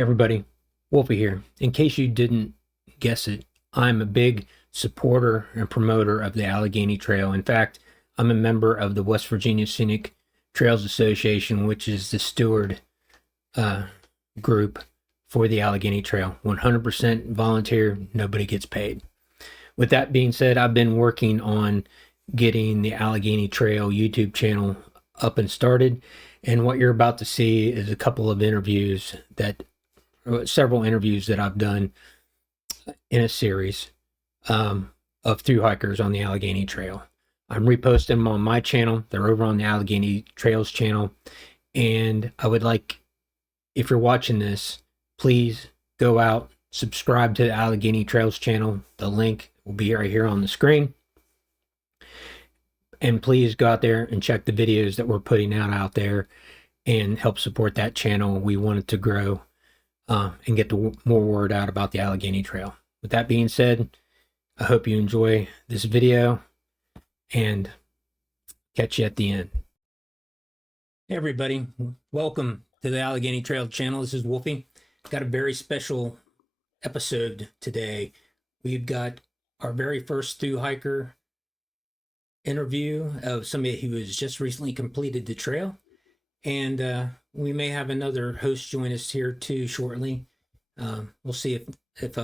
Hey everybody, Wolfie here. In case you didn't guess it, I'm a big supporter and promoter of the Allegheny Trail. In fact, I'm a member of the West Virginia Scenic Trails Association, which is the steward uh, group for the Allegheny Trail. 100% volunteer, nobody gets paid. With that being said, I've been working on getting the Allegheny Trail YouTube channel up and started. And what you're about to see is a couple of interviews several interviews that I've done in a series of thru hikers on the Allegheny Trail. I'm reposting them on my channel. They're over on the Allegheny Trails channel. And I would like, if you're watching this, please go out, subscribe to the Allegheny Trails channel. The link will be right here on the screen. And please go out there and check the videos that we're putting out there and help support that channel. We want it to grow and get more word out about the Allegheny Trail. With that being said, I hope you enjoy this video and catch you at the end. Hey everybody, welcome to the Allegheny Trail channel. This is Wolfie. Got a very special episode today. We've got our very first thru hiker interview of somebody who has just recently completed the trail. And we may have another host join us here too shortly. We'll see if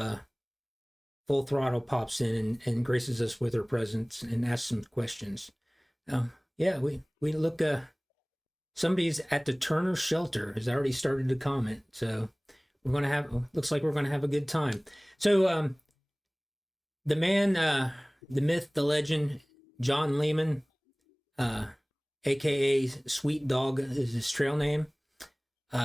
Full Throttle pops in and graces us with her presence and asks some questions. Yeah, we look. Somebody's at the Turner Shelter has already started to comment, so we're gonna have. Looks like we're gonna have a good time. So the man, the myth, the legend, John Lehman, aka Sweet Dog is his trail name.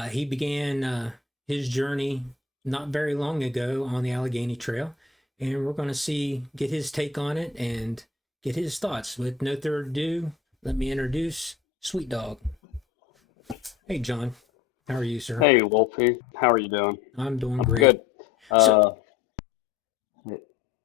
He began his journey not very long ago on the Allegheny Trail, and we're going to get his take on it and get his thoughts. With no further ado, let me introduce Sweet Dog. Hey, John. How are you, sir? Hey, Wolfie. How are you doing? I'm doing great. Good. So,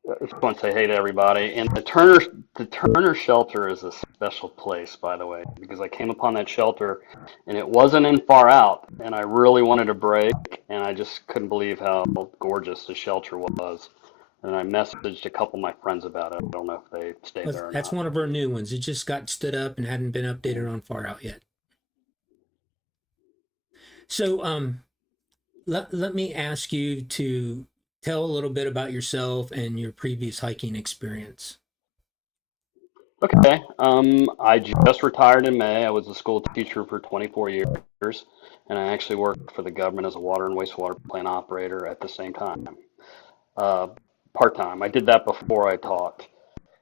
I just want to say hey to everybody. And the Turner Shelter is a special place, by the way, because I came upon that shelter and it wasn't in far out, and I really wanted a break, and I just couldn't believe how gorgeous the shelter was. And I messaged a couple of my friends about it. I don't know if they stayed there or that's not. one of our new ones. It just got stood up and hadn't been updated on Far Out yet. So let me ask you to tell a little bit about yourself and your previous hiking experience. Okay. I just retired in May. I was a school teacher for 24 years, and I actually worked for the government as a water and wastewater plant operator at the same time, uh, part-time. I did that before I taught.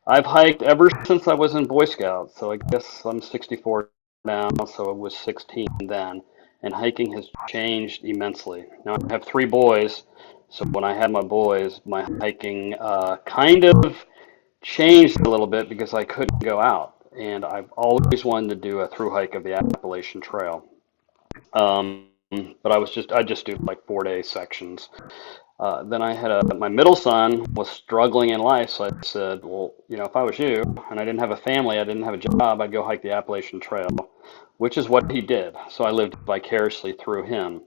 I've hiked ever since I was in Boy Scouts, so I guess I'm 64 now, so I was 16 then, and hiking has changed immensely. Now I have three boys, so when I had my boys, my hiking kind of changed a little bit because I couldn't go out, and I've always wanted to do a through hike of the Appalachian Trail. Um, but I just do like 4 day sections. Then I had my middle son was struggling in life, so I said, well, if I was you and I didn't have a family, I didn't have a job, I'd go hike the Appalachian Trail, which is what he did. So I lived vicariously through him.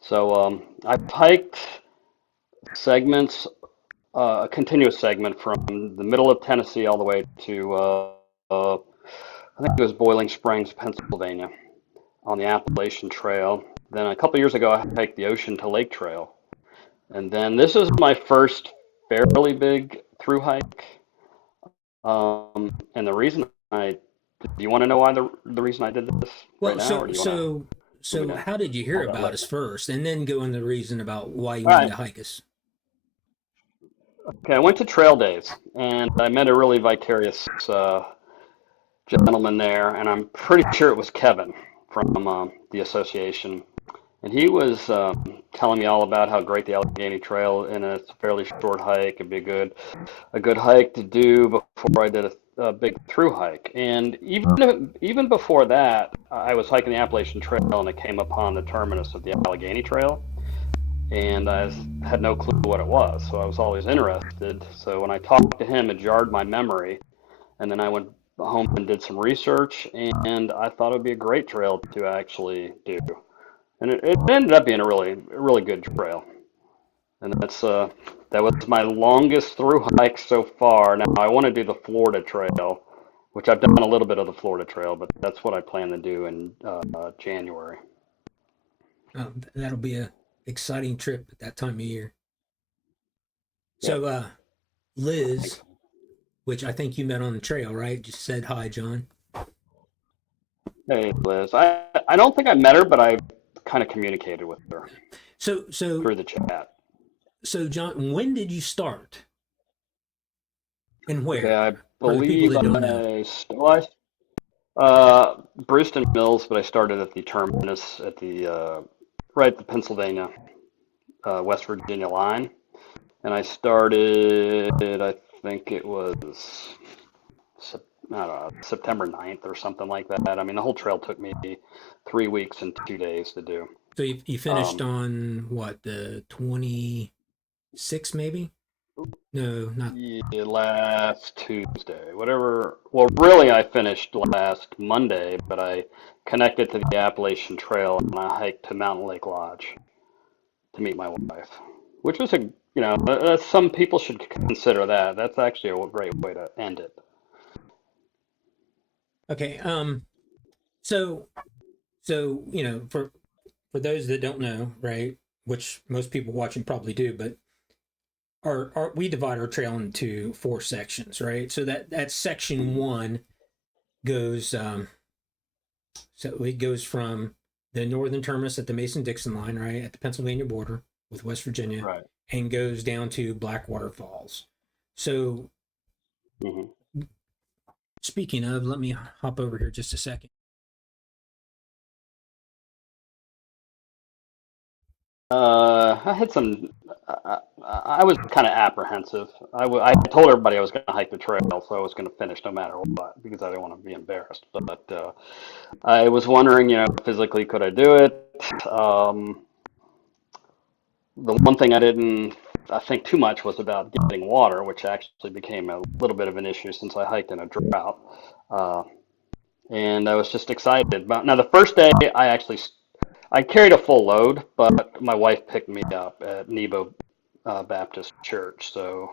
So I've hiked segments, a continuous segment from the middle of Tennessee all the way to I think it was Boiling Springs, Pennsylvania, on the Appalachian Trail. Then a couple years ago, I hiked the Ocean to Lake Trail. And then this is my first fairly big through hike. And the reason do you want to know why the reason I did this Well, right now, or do you want so how did you hear hold that about later? us first, and then go into the reason about why you All wanted right. to hike us? Okay, I went to Trail Days, and I met a really vicarious gentleman there, and I'm pretty sure it was Kevin from the association. And he was telling me all about how great the Allegheny Trail, and it's a fairly short hike. It'd be a good hike to do before I did a big through hike. And even before that, I was hiking the Appalachian Trail, and I came upon the terminus of the Allegheny Trail, and I had no clue what it was. So I was always interested. So when I talked to him, it jarred my memory, and then I went home and did some research, and I thought it would be a great trail to actually do. and it ended up being a really good trail. And that was my longest through hike so far. Now I want to do the Florida Trail, which I've done a little bit of the Florida Trail, but that's what I plan to do in January. That'll be a exciting trip at that time of year. Yep. So, Liz, which I think you met on the trail, right? Just said hi, John. Hey, Liz. I don't think I met her, but I kind of communicated with her So, so, through the chat. so, John, when did you start and Okay, where? I For the people believe that don't know. Brewston Mills, but I started at the terminus at the right at the Pennsylvania West Virginia line, and I started. I think it was I don't know, September 9th or something like that. I mean, the whole trail took me 3 weeks and 2 days to do. So you finished Um, on what, the 26th, maybe? No, not. yeah, last Tuesday, whatever. Well, really, I finished last Monday, but I connected to the Appalachian Trail and I hiked to Mountain Lake Lodge to meet my wife, which was some people should consider that. That's actually a great way to end it. Okay. So, for those that don't know, right, which most people watching probably do, but our we divide our trail into four sections, right? So that section Mhm. one goes so it goes from the northern terminus at the Mason-Dixon line, right, at the Pennsylvania border with West Virginia, Right. and goes down to Blackwater Falls. So Hmm. speaking of, let me hop over here just a second. I had some. I was kind of apprehensive. I told everybody I was going to hike the trail, so I was going to finish no matter what because I didn't want to be embarrassed. But I was wondering, physically could I do it? Um, the one thing I think too much was about getting water, which actually became a little bit of an issue since I hiked in a drought. Uh, and I was just excited. But now the first day, I carried a full load, but my wife picked me up at Nebo Baptist Church. So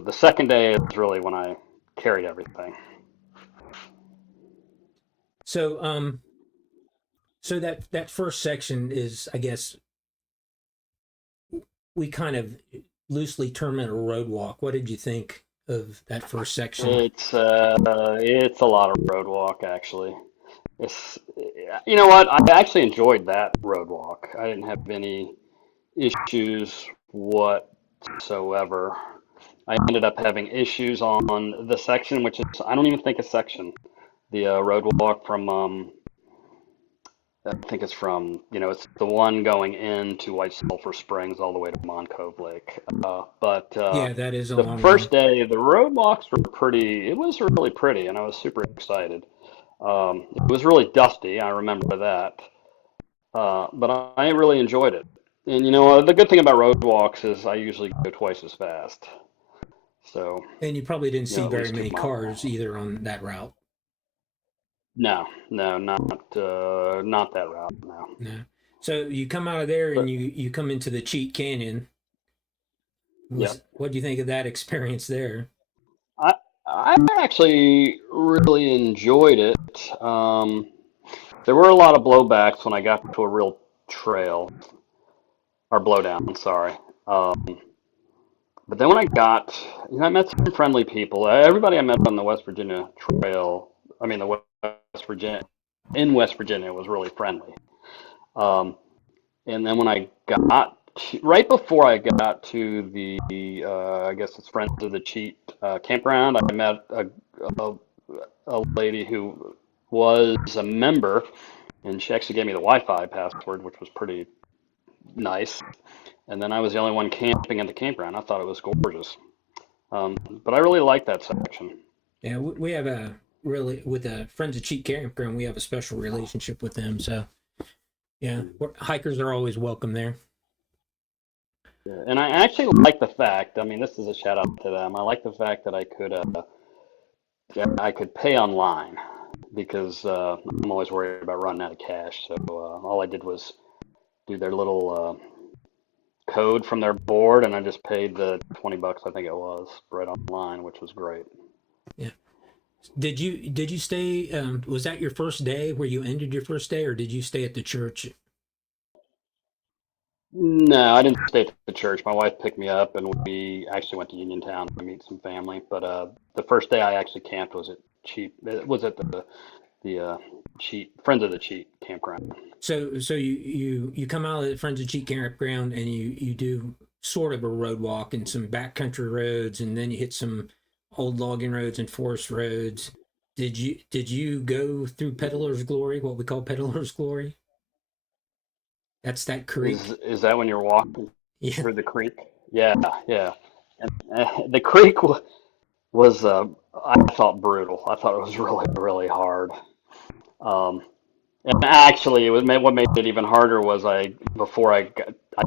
the second day is really when I carried everything. So so that first section is, I guess, we kind of loosely term it a road walk. What did you think of that first section? It's a lot of road walk actually. It's you know what? I actually enjoyed that road walk. I didn't have any issues whatsoever. I ended up having issues on the section, which is I don't even think a section. The road walk from I think it's from it's the one going into White Sulphur Springs all the way to Mon Cove Lake. But Yeah, that is a the long first one. day, the road walks were pretty. It was really pretty, and I was super excited. It was really dusty. I remember that. But I really enjoyed it. And the good thing about road walks is I usually go twice as fast. So, And you probably didn't see at very least many 2 miles an cars hour. either on that route. No, no, not that route. No. No. So you come out of there and But you come into the Cheat Canyon. yeah, What do you think of that experience there? I I actually really enjoyed it. There were a lot of blowbacks when I got to a real trail or blowdown. Sorry. Um, But then when I met some friendly people. Everybody I met on the West Virginia Trail, I mean, the West Virginia, in West Virginia was really friendly. Um, and then when I right before I got to I guess it's Friends of the Cheat campground, I met a, a lady who was a member, and she actually gave me the Wi-Fi password, which was pretty nice. And then I was the only one camping at the campground. I thought it was gorgeous. Um, but I really like that section. Yeah, we have a really with the Friends of Cheat Campground. We have a special relationship with them. So yeah, hikers are always welcome there. Yeah. And I actually like the fact, I mean, this is a shout out to them. I like the fact that I could pay online because I'm always worried about running out of cash. So all I did was do their little code from their board, and I just paid the $20, I think it was, right online, which was great. Yeah. Did you stay? Was that your first day where you ended your first day, or did you stay at the church? No, I didn't stay at the church. My wife picked me up, and we actually went to Uniontown to meet some family. But the first day I actually camped was at Cheat. It was at the Cheat Friends of the Cheat campground. So you come out of the Friends of Cheat campground and you do sort of a road walk and some backcountry roads, and then you hit some old logging roads and forest roads. Did you go through Peddler's Glory, what we call Peddler's Glory? That's that creek. Is that when you're walking Yeah. through the creek? Yeah, yeah. And the creek was I thought brutal. I thought it was really hard. Um, and actually, what made it even harder was I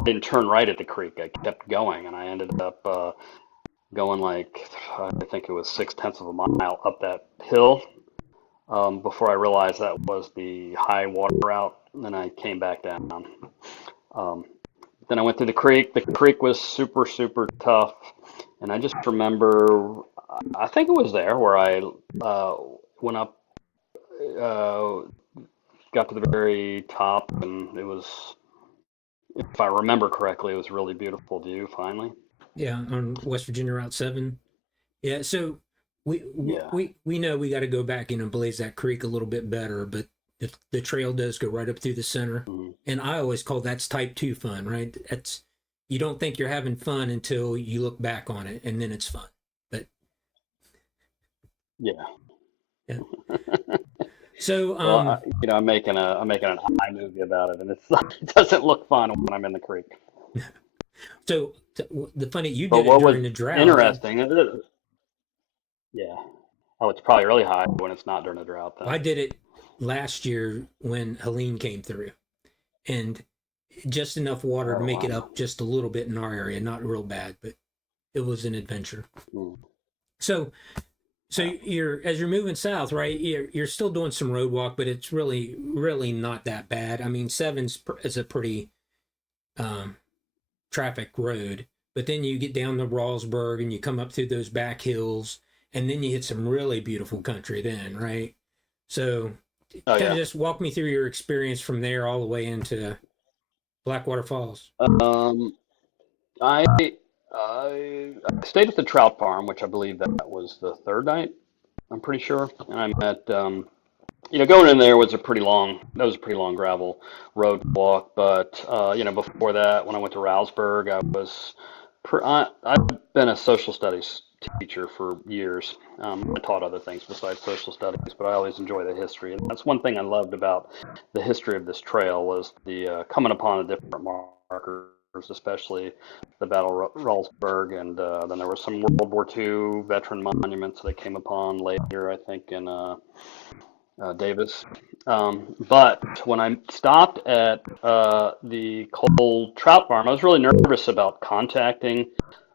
didn't turn right at the creek. I kept going, and I ended up going like I think it was 6/10 of a mile up that hill before I realized that was the high water route. And then I came back down. Um, then I went through the creek. The creek was super tough, and I just remember I think it was there where I uh, went up, uh, got to the very top, and it was, if I remember correctly, it was a really beautiful view finally. Yeah, on West Virginia Route 7. Yeah, so we Yeah. we know we got to go back in and blaze that creek a little bit better, but the trail does go right up through the center, Mhm. and I always call that's type 2 fun, right? That's you don't think you're having fun until you look back on it, and then it's fun. But Yeah. yeah, so Well, I'm making an iMovie about it, and it doesn't look fun when I'm in the creek. so the funny you But did it what was during the drought. interesting, yeah. Oh, it's probably really high when it's not during the drought then. I did it last year when Helene came through, and just enough water to Oh make it wow. up just a little bit in our area, not real bad, but it was an adventure. Mm, So so yeah. you're as you're moving south, right? You're still doing some road walk, but it's really not that bad. I mean, is a pretty um, traffic road, but then you get down to Rawlsburg and you come up through those back hills, and then you hit some really beautiful country. Then, right? So, Oh kind of yeah. just walk me through your experience from there all the way into Blackwater Falls. Um, I I stayed at the trout farm, which I believe that was the third night. I'm pretty sure, and I met going in there was a pretty long that was a pretty long gravel road walk. But before that, when I went to Rouseburg, I've been a social studies teacher for years. I taught other things besides social studies, but I always enjoy the history, and that's one thing I loved about the history of this trail was the coming upon the different markers, especially the Battle of Ralsburg, and then there were some World War II veteran monuments that I came upon later, I think, in Davis. But when I stopped at the cold trout farm, I was really nervous about contacting,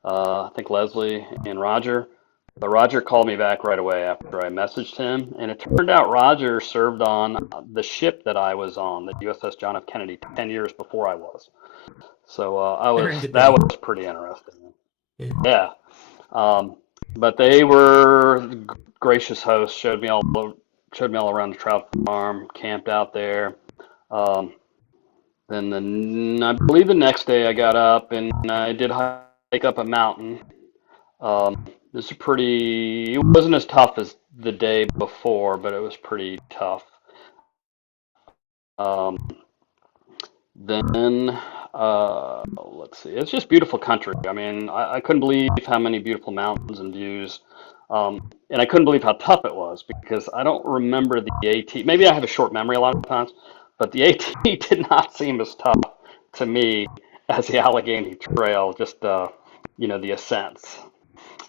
I think, Leslie and Roger. But Roger called me back right away after I messaged him. And it turned out Roger served on the ship that I was on, the USS John F. Kennedy, 10 years before I was. So that Serendipity. was pretty interesting. Yeah. Yeah. Um, but they were gracious hosts, showed me all around the trout farm, camped out there. Um, I believe the next day I got up and I did hike up a mountain. It wasn't as tough as the day before, but it was pretty tough. Um, then let's see, it's just beautiful country. I mean, I couldn't believe how many beautiful mountains and views. And I couldn't believe how tough it was because I don't remember the AT. Maybe I have a short memory a lot of times, but the AT did not seem as tough to me as the Allegheny Trail, just the ascents.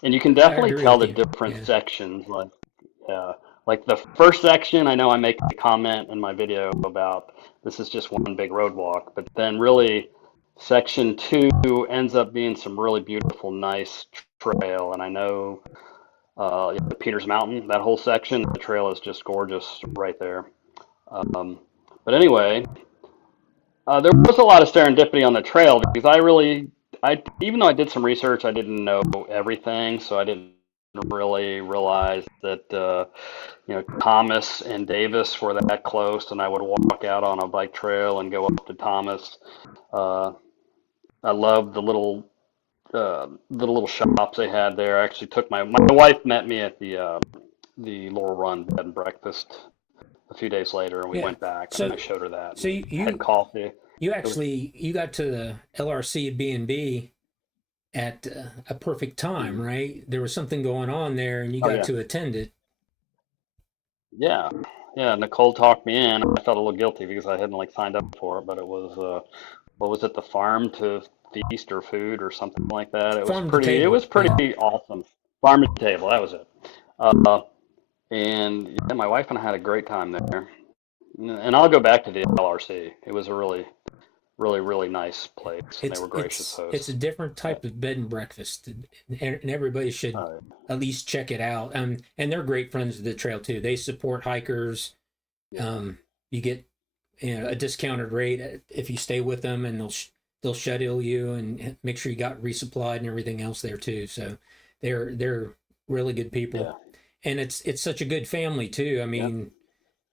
And you can I definitely agree tell with the you. different Yeah. sections. Like the first section, I know I make a comment in my video about this is just one big road walk, but then really section 2 ends up being some really beautiful, nice trail. And I know Peters Mountain, that whole section. The trail is just gorgeous right there. Um, but anyway, there was a lot of serendipity on the trail because even though I did some research, I didn't know everything, so I didn't really realize that Thomas and Davis were that close, and I would walk out on a bike trail and go up to Thomas. Uh, I loved the little shops they had there. I actually took my wife met me at the Laurel Run bed and breakfast a few days later, and we Yeah. went back and I So showed her that so and had coffee. you It was actually you got to the LRC B&B at a perfect time, mhm. right? There was something going on there, and you Oh got yeah, to attend it. yeah, yeah. Nicole talked me in. I felt a little guilty because I hadn't like signed up for it, but it was what was it, the farm to feast or food or something like that. Farm to It table. was Yeah. pretty awesome. Farm to table, that was it. Uh, and yeah, my wife and I had a great time there. And I'll go back to the LRC. It was a really nice place, and they were gracious It's a hosts. different Yeah. type of bed and breakfast, and everybody should Uh, at least check it out. And they're great friends of the trail too. They support hikers. yeah. Um, you get a discounted rate if you stay with them, and they'll schedule you and make sure you got resupplied and everything else there too. So they're really good people, Yeah. and it's such a good family too. I Yeah. mean,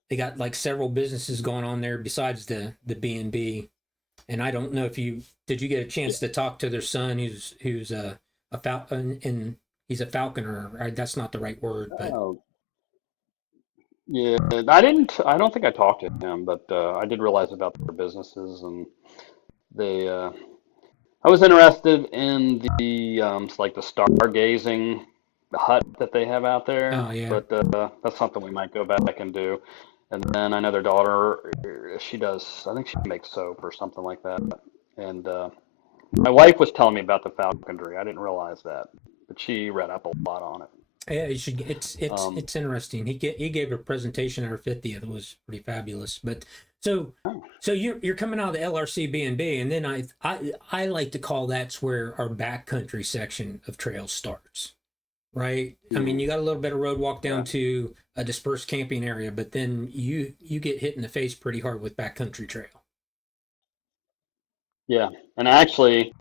they got like several businesses going on there besides the B&B. And I don't know if you get a Yeah. chance to talk to their son who's a falcon, and he's a falconer, right? That's not the right word, but Oh, yeah. I don't think I talked to him, but I did realize about their businesses, and they. I was interested in the like the stargazing hut that they have out there, oh yeah. but that's something we might go back and do. And then I know their daughter, she does, I think she makes soap or something like that. And my wife was telling me about the falconry. I didn't realize that, but she read up a lot on it. Yeah, you should. Um, It's interesting. He gave a presentation at our 50th. It was pretty fabulous. But so oh, so you're coming out of the LRC B&B, and then I like to call that's where our backcountry section of trails starts. Right. I mean, mhm, you got a little bit of road walk down yeah, to a dispersed camping area, but then you get hit in the face pretty hard with backcountry trail. yeah. And actually,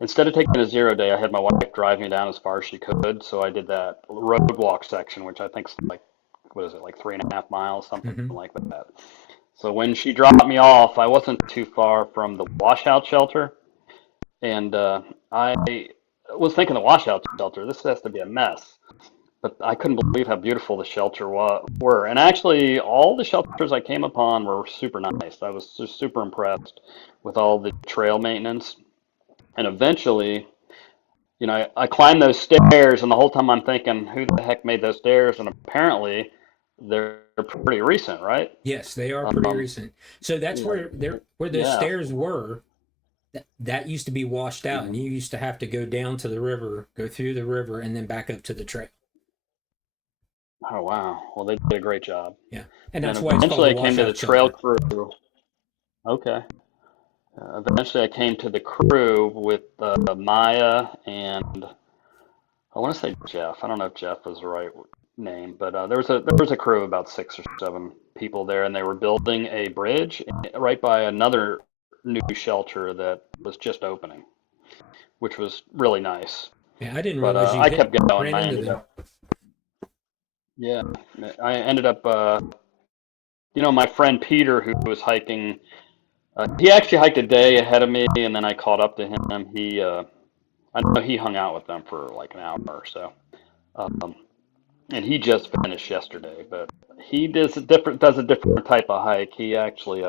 instead of taking a 0 day, I had my wife drive me down as far as she could. So I did that road walk section, which I think's like, what is it, like 3.5 miles, something Hmm. like that. So when she dropped me off, I wasn't too far from the washout shelter, and I was thinking the washout shelter, this has to be a mess. But I couldn't believe how beautiful the were. And actually, all the shelters I came upon were super nice. I was just super impressed with all the trail maintenance. And eventually, I climbed those stairs, and the whole time I'm thinking, who the heck made those stairs? And apparently, they're pretty recent, right? Yes, they are pretty Um, recent. So that's yeah, where those yeah. stairs were. That used to be washed out, and Mhm. you used to have to go down to the river, go through the river, and then back up to the trail. Oh, wow. Well, they did a great job. Yeah, and And that's then why it's called eventually the I came to the washout trail shelter. crew. Okay. Eventually I came to the crew with Maya and I want to say Jeff. I don't know if Jeff was the right name, but there was a crew of about 6 or 7 people there, and they were building a bridge right by another new shelter that was just opening, which was really nice. Yeah, I didn't But realize you I hit kept going, and ran I into ended them. up, yeah, I ended up, my friend Peter, who was hiking. He actually hiked a day ahead of me, and then I caught up to him. I know he hung out with them for like an hour or so, um, and he just finished yesterday. But he does a different type of hike. He actually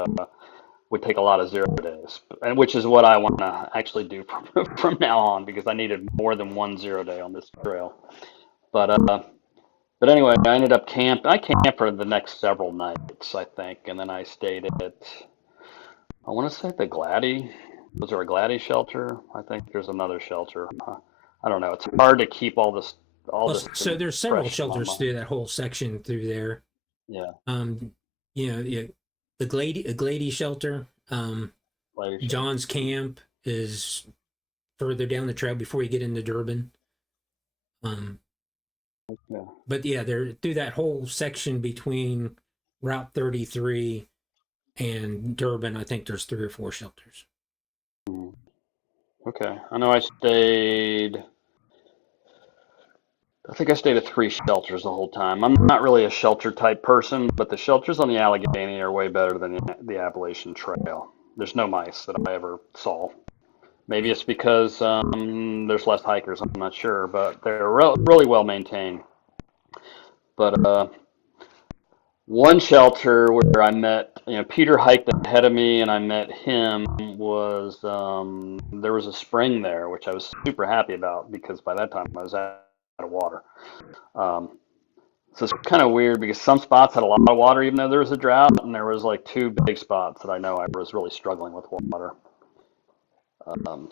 would take a lot of 0 days, and which is what I want to actually do from now on because I needed more than one 0 day on this trail. But but anyway, I ended up I camped for the next several nights, I think, and then I stayed at I want to say the Glady. Was there a Glady shelter? I think there's another shelter. I don't know. It's hard to keep all Well, this so there's several fresh in my shelters mind. through that whole section through there. Yeah, Um, yeah, the Glady shelter. Glady shelter. John's camp is further down the trail before you get into Durban. Um, Yeah. But yeah, they're through that whole section between Route 33 and Durban. I think there's 3 or 4 shelters. Mm. Okay. I know I stayed. I think I stayed at 3 shelters the whole time. I'm not really a shelter type person, but the shelters on the Allegheny are way better than the Appalachian Trail. There's no mice that I ever saw. Maybe it's because there's less hikers. I'm not sure, but they're really well maintained. But one shelter where I met, Peter hiked ahead of me, and I met him was there was a spring there, which I was super happy about because by that time I was out of water. Um, so it's kind of weird because some spots had a lot of water, even though there was a drought, and there was like 2 big spots that I know I was really struggling with water.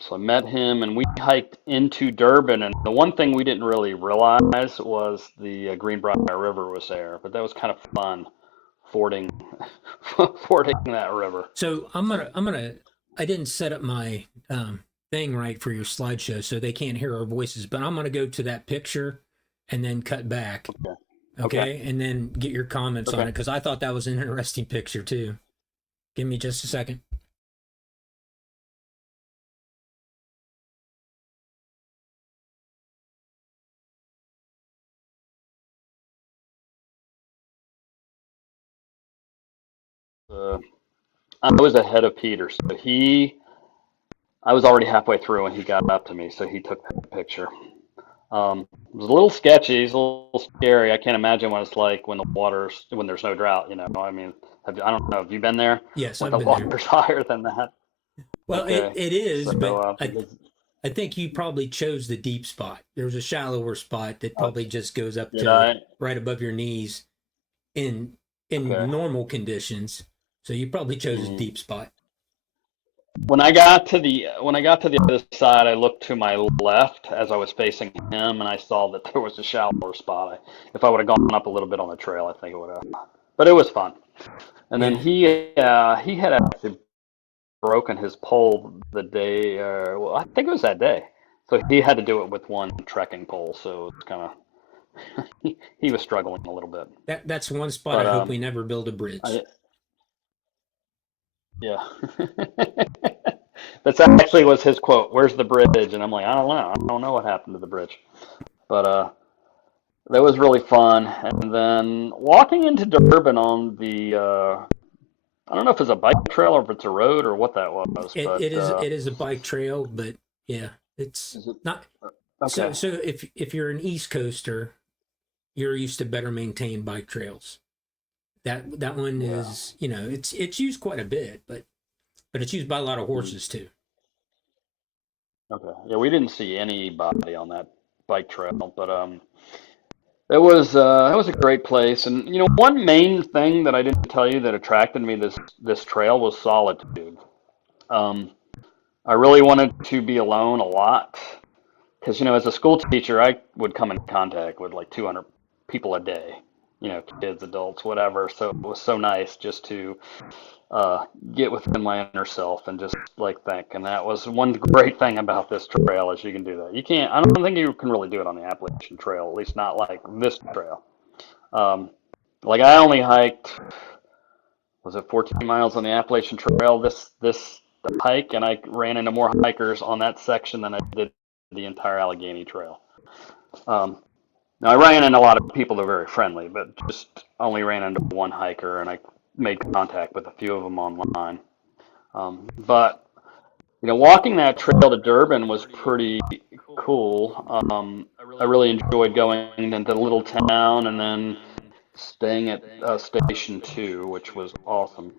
So I met him, and we hiked into Durban. And the one thing we didn't really realize was the Greenbrier River was there, but that was kind of fun fording fording that river. So I didn't set up my thing right for your slideshow, so they can't hear our voices. But I'm gonna go to that picture and then cut back, Okay. Okay. okay, and then get your comments on Okay. it because I thought that was an interesting picture too. Give me just a second. Uh, I was ahead of Peter, so I was already halfway through when he got up to me, so he took that picture. It was a little sketchy, it's a little scary. I can't imagine what it's like when there's no drought. I mean, I don't know. Have you been there Yes, when I've the been there. water's higher than that? Well, Okay, it so is, but because I think you probably chose the deep spot. There's a shallower spot that oh, probably just goes up did to I? right above your knees in Okay. normal conditions. So you probably chose a Mhm. deep spot. When I got to the other side, I looked to my left as I was facing him, and I saw that there was a shallower spot. If I would have gone up a little bit on the trail, I think it would have. But it was fun. And then Yeah. he had actually broken his pole the day. Well, I think it was that day. So he had to do it with one trekking pole. So it's kind of he was struggling a little bit. That's one spot But I hope we never build a bridge. I yeah. That's actually was his quote. Where's the bridge? And I'm like, I don't know. I don't know what happened to the bridge. But that was really fun. And then walking into Durban on the I don't know if it's a bike trail or if it's a road or what that was, It but it is it is a bike trail, but yeah, it's is it not so okay? so if you're an East Coaster, you're used to better maintained bike trails. That one Yeah. is, it's used quite a bit, but it's used by a lot of Mm, horses too. okay. Yeah, we didn't see anybody on that bike trail, but that was a great place. And one main thing that I didn't tell you that attracted me this trail was solitude. Um, I really wanted to be alone a lot because as a school teacher, I would come in contact with like 200 people a day, kids, adults, whatever. So it was so nice just to uh, get within my inner self and just like think. And that was one great thing about this trail is you can do that. You can't. I don't think you can really do it on the Appalachian Trail, at least not like this trail. Um, like I only hiked, was it 14 miles on the Appalachian Trail this hike, and I ran into more hikers on that section than I did the entire Allegheny Trail. Um, Now I ran into a lot of people that are very friendly, but just only ran into one hiker, and I made contact with a few of them online. But walking that trail to Durban was pretty cool. I really enjoyed going into the little town and then staying at Station 2, which was awesome.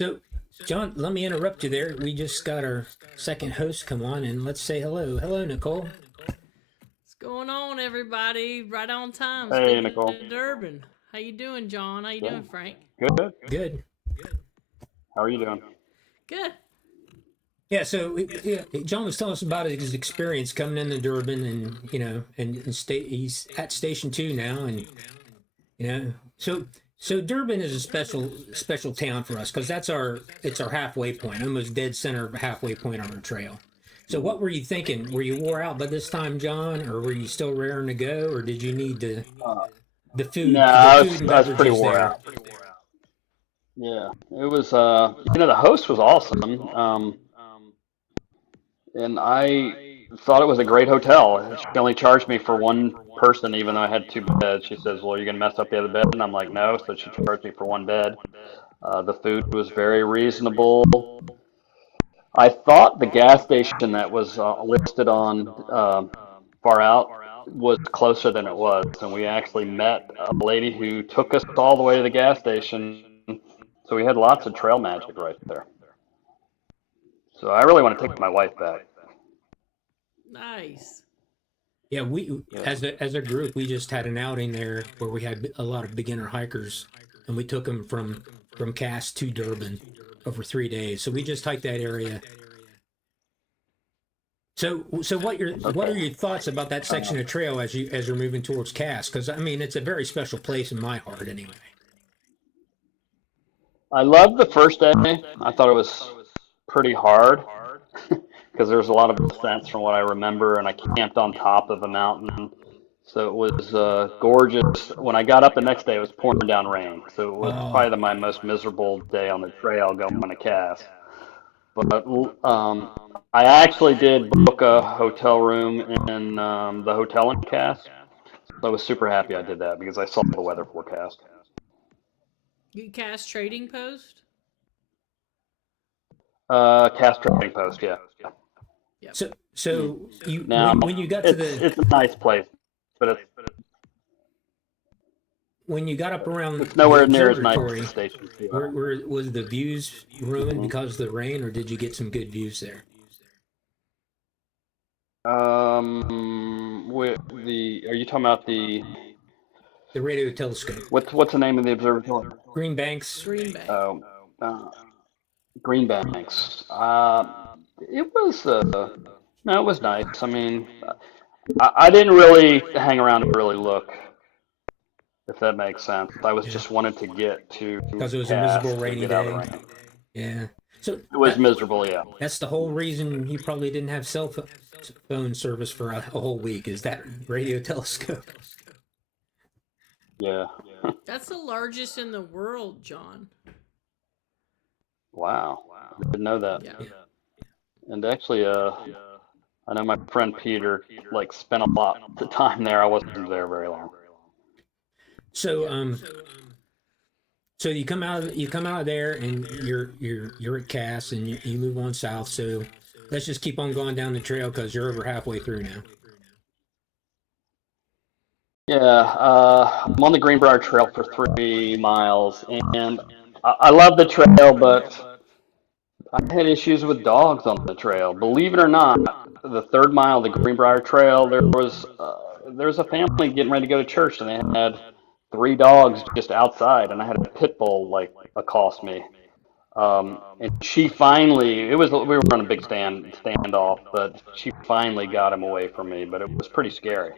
So, John, let me interrupt you there. We just got our second host come on, and let's say hello. Hello, Nicole. What's going on, everybody? Right on time. Hey, Speaking Nicole. of Durban, how you doing, John? How you Good. doing, Frank? Good. Good. How are you doing? Good. Yeah. So, yeah, John was telling us about his experience coming into Durban, and he's at Station Two now, and so Durban is a special town for us because it's our halfway point, almost dead center halfway point on our trail. So what were you thinking? Were you wore out by this time, John, or were you still raring to go, or did you need Uh, the no, the food and I was pretty beverages wore there? out. Yeah, it was. The host was awesome. And I thought it was a great hotel. She only charged me for one person, even though I had two beds. She says, "Well, you're gonna mess up the other bed," and I'm like, "No." So she charged me for one bed. The food was very reasonable. I thought the gas station that was listed on Far Out was closer than it was, and we actually met a lady who took us all the way to the gas station. So we had lots of trail magic right there. So I really want to take my wife back. Nice. Yeah, we Yeah. as a group, we just had an outing there where we had a lot of beginner hikers, and we took them from Cass to Durban over 3 days. So we just hiked that area. So what are Okay. your thoughts about that Uh, section of trail as you're moving towards Cass? Because I mean, it's a very special place in my heart, anyway. I loved the first day. I thought it was pretty hard because there was a lot of ascents from what I remember, and I camped on top of a mountain. So it was gorgeous. When I got up the next day, it was pouring down rain. So it was Oh, probably my most miserable day on the trail going to Cass. But I actually did book a hotel room in the hotel in Cass. So I was super happy I did that because I saw the weather forecast. You cast trading post? Cass Trading Post, yeah. Yep. Hmm. so you Now when you got to it's the it's a nice place, but when you got up around it's the nowhere near as nice as observatory, Station Two. where was the views ruined Mhm. because of the rain, or did you get some good views there? With the are you talking about the The radio telescope, what's the name of the observatory? Green Banks. Green Bay. Oh, uh, Green Banks. It was no, it was nice. I mean, I didn't really hang around to really look, if that makes sense. I was Yeah, just wanted to get to because it was a Cass miserable to rainy get out of the day. rain. Yeah. So It was miserable, yeah. that's the whole reason you probably didn't have phone service for a whole week is that radio telescope. Yeah. That's the largest in the world, John. Wow. Didn't know that. Yeah. Yeah. And actually, I know my friend Peter like spent a lot of time there. I wasn't there very long. So so you come out of there and you're at Cass and you move on south. So let's just keep on going down the trail because you're over halfway through now. Yeah, I'm on the Greenbrier Trail for 3 miles, and I love the trail, but I had issues with dogs on the trail. Believe it or not, the 3rd mile of the Greenbrier Trail, there was a family getting ready to go to church, and they had 3 dogs just outside, and I had a pit bull like accost me. And she finally, it was we were on a big standoff, but she finally got him away from me. But it was pretty scary.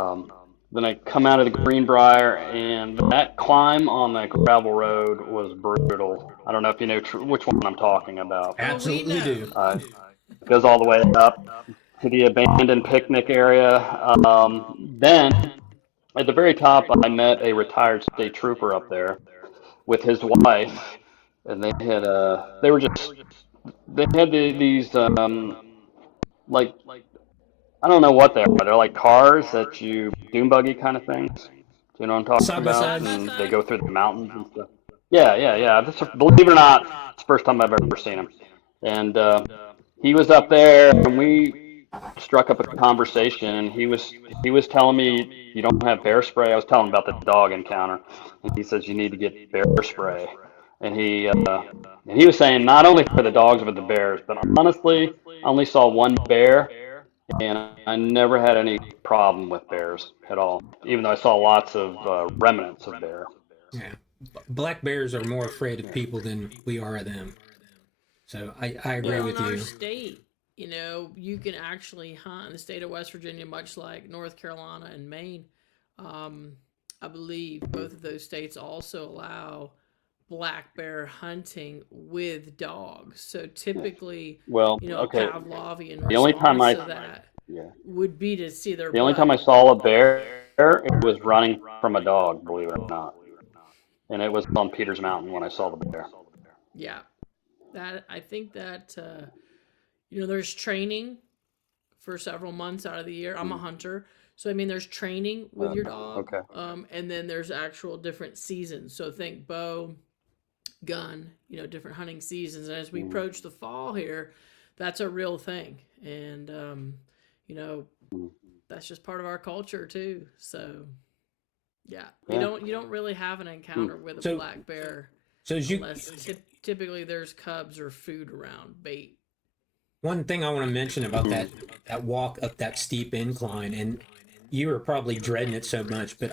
Um, then I come out of the Greenbrier, and that climb on the gravel road was brutal. I don't know if you know which one I'm talking about. Oh, we Absolutely know. do. It goes all the way up to the abandoned picnic area. Then at the very top, I met a retired state trooper up there with his wife, and they had these like I don't know what they are. They're like cars that you dune buggy kind of things. Do you know what I'm talking Side by about? side. Side by And they side. go through the mountains and stuff. Yeah, yeah, yeah. Believe it or not, it's the first time I've ever seen him. And he was up there, and we struck up a conversation. And he was telling me you don't have bear spray. I was telling him about the dog encounter, and he says you need to get bear spray. And he was saying not only for the dogs but the bears. But honestly, I only saw one bear, and I never had any problem with bears at all, even though I saw lots of remnants of bear. Yeah. Black bears are more afraid of people than we are of them. So I agree Yeah. Well, in with our you. state, you can actually hunt in the state of West Virginia, much like North Carolina and Maine. Um, I believe both of those states also allow black bear hunting with dogs. So typically, Well, a okay. Pavlovian The only time response to that yeah, would be to see their the only butt. time I saw a bear, it was running from a dog, believe it or not. And it was on Peters Mountain when I saw the bear. Yeah, that I think that there's training for several months out of the year. I'm a hunter, so I mean there's training with your dog, Okay. and then there's actual different seasons. So think bow, gun, different hunting seasons. And as we approach the fall here, that's a real thing, and you know that's just part of our culture too. So yeah, you don't really have an encounter with a So- black bear So as you, unless typically there's cubs or food around, bait. one thing I want to mention about that walk up that steep incline, and you were probably dreading it so much, but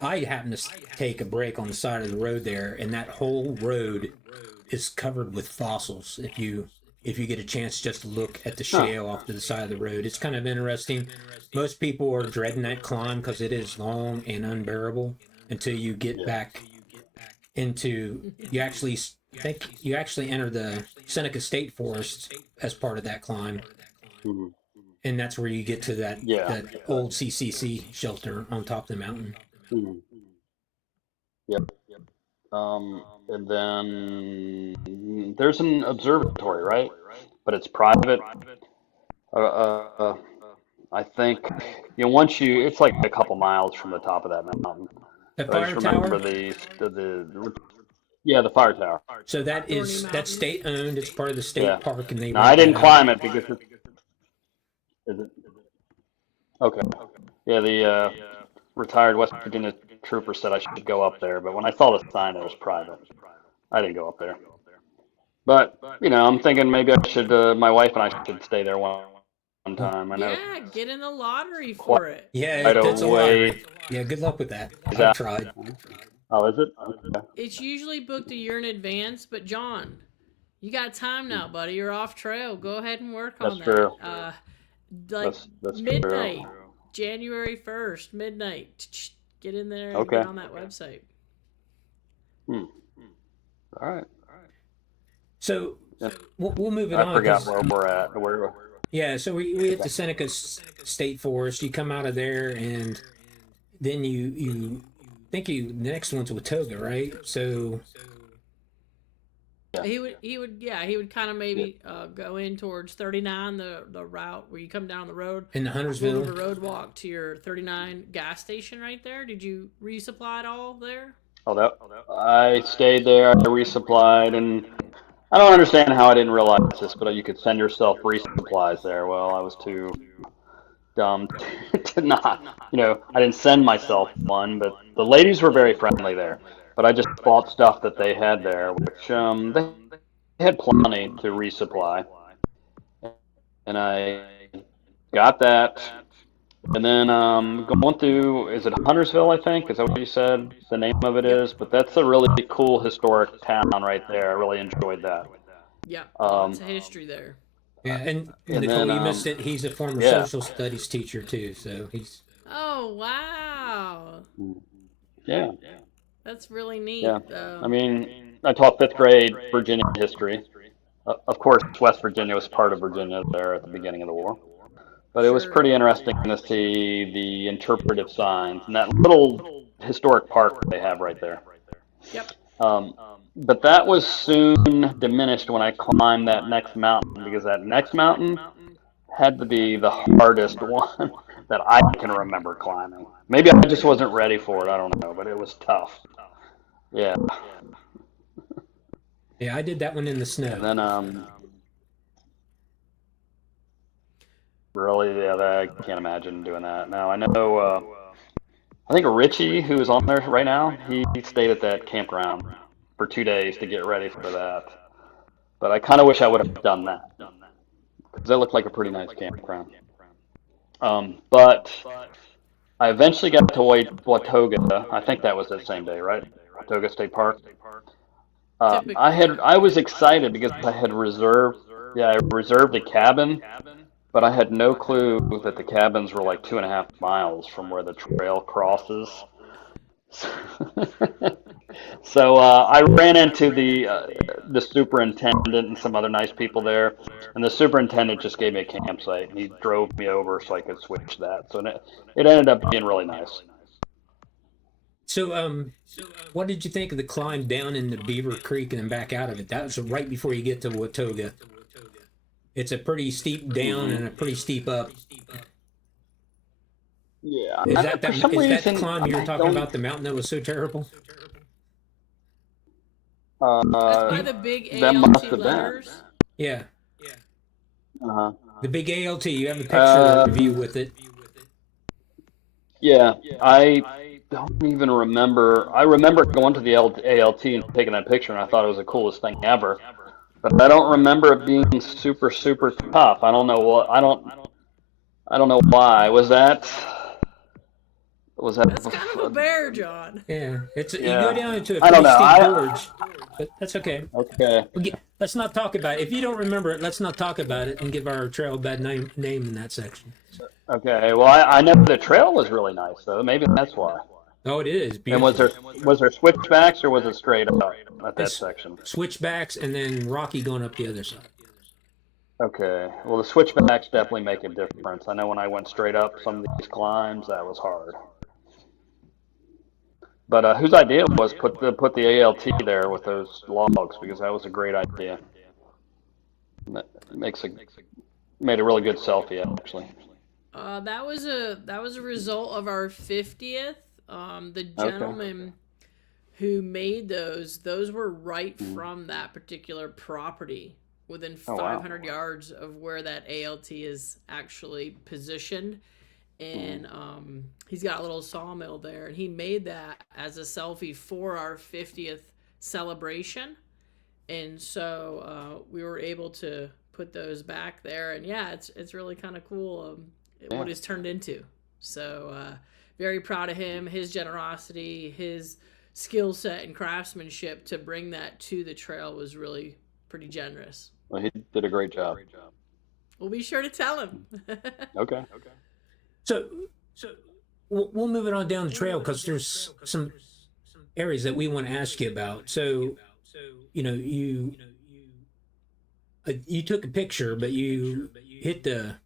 I happened to take a break on the side of the road there, and that whole road is covered with fossils. If you get a chance just to look at the shale off to the side of the road, it's kind of interesting. Most people are dreading that climb because it is long and unbearable until you get back into I think you actually enter the Seneca State Forest as part of that climb, Mhm. and that's where you get to that Yeah. that old CCC shelter on top of the mountain. Mhm. Yep. And then there's an observatory, right? But it's private. Uh, uh, I think once it's like a couple miles from the top of that mountain. The But I just fire remember tower. the fire tower. So that's Mountain. state owned. It's part of the Yeah. state park, and they Now I rent that didn't out. climb it because is it okay? Yeah, the retired West Virginia trooper said I should go up there, but when I saw the sign, it was private. I didn't go up there. But I'm thinking maybe I should. My wife and I should stay there one time. I know it's Yeah, get in the lottery quite for it. Yeah, a that's a way. lottery. Yeah, good luck with that. Is I've that? tried. Oh, is it? Okay. It's usually booked a year in advance, but John, you got time now, buddy. You're off trail. Go ahead and work That's on that. true. Like That's midnight, true. January 1st, midnight. Get in there and Okay. get on that website. Hmm. All right. So we'll move it I on. forgot 'Cause- where we're at. Where? yeah, so we hit the Seneca State Forest. You come out of there, and then you think the next one's Watauga, right? So Yeah. He would kind of maybe go in towards 39, the route where you come down the road. in the Go over Huntersville. road walk to your 39 gas station right there. Did you resupply it all there? Oh, that I stayed there. I resupplied, and I don't understand how I didn't realize this, but you could send yourself resupplies there. Well, I was too dumb to not. I didn't send myself one, but the ladies were very friendly there. But I just bought stuff that they had there, which they had plenty to resupply, and I got that. And then going through, is it Huntersville, I think? Is that what you said the name of it Yep. is? But that's a really cool historic town right there. I really enjoyed that. Yeah, Um, lots of history there. Yeah, and and Nicole, then, you missed it. He's a former yeah. social studies teacher too, so he's Oh wow, Yeah, that's really neat. yeah. I mean, I taught fifth grade Virginia history. Of course, West Virginia was part of Virginia there at the beginning of the war. But it was Sure. pretty interesting to see the interpretive signs and that little historic park they have right there. Yep. But that was soon diminished when I climbed that next mountain because that next mountain had to be the hardest one that I can remember climbing. Maybe I just wasn't ready for it. I don't know, but it was tough. Yeah. yeah. I did that one in the snow. And then really, yeah, I can't imagine doing that. Now I know. I think Richie, who is on there right now, he stayed at that campground for 2 days to get ready for that. But I kind of wish I would have done that because that looked like a pretty nice campground. But I eventually got to Watauga. I think that was that same day, right? Watauga State Park. Typically. I was excited because I reserved a cabin, but I had no clue that the cabins were like 2.5 miles from where the trail crosses. So I ran into the superintendent and some other nice people there, and the superintendent just gave me a campsite, and he drove me over so I could switch that. So it ended up being really nice. So, what did you think of the climb down into Beaver Creek and then back out of it? That was right before you get to Watoga. It's a pretty steep down and a pretty steep up. Yeah, Is that for some is that the reason climb you were I talking don't. about? The mountain that was so terrible? That's by You, the big That must ALT have been. letters. yeah, Uh-huh. the big ALT. You have a picture of you Um, with it. yeah, I don't even remember. I remember going to the ALT and taking that picture, and I thought it was the coolest thing ever. But I don't remember it being super, super tough. I don't know what. I don't know why. Was that? That's kind of a bear, John. Yeah, it's you go Yeah. down into a I don't pretty know. steep gorge, but that's okay. Okay. Let's not talk about it. If you don't remember it, let's not talk about it and give our trail a bad name in that section. Okay. Well, I know the trail was really nice though. Maybe that's why. Oh, it is And beautiful. was there switchbacks or was it straight up at that It's section? switchbacks and then rocky going up the other side. Okay. Well, the switchbacks definitely make a difference. I know when I went straight up some of these climbs, that was hard. But whose idea was put the ALT there with those logs because that was a great idea. Makes a made a really good selfie actually. That was a result of our 50th. The Okay. gentleman who made those were right Mm. from that particular property, within Oh wow. 500 yards of where that ALT is actually positioned. Mm. And he's got a little sawmill there, and he made that as a selfie for our 50th celebration. And so we were able to put those back there, and yeah, it's really kind of cool, Yeah. what it's turned into. So very proud of him, his generosity, his skill set and craftsmanship to bring that to the trail was really pretty generous. Well, he did a great job. We'll be sure to tell him. Okay. So, we'll move it on down the trail because there's some areas that we want to ask you about. So, you took a picture, but you hit the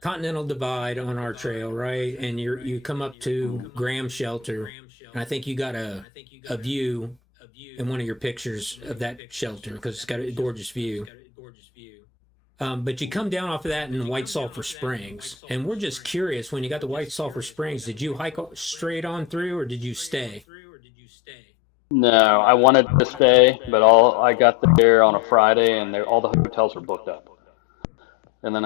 Continental Divide on our trail, right? And you come up to Graham Shelter, and I think you got a view in one of your pictures of that shelter because it's got a gorgeous view. But you come down off of that in White Sulphur Springs, and we're just curious. When you got to White Sulphur Springs, did you hike straight on through, or did you stay? No, I wanted to stay, but all I got there on a Friday and all the hotels were booked up. And then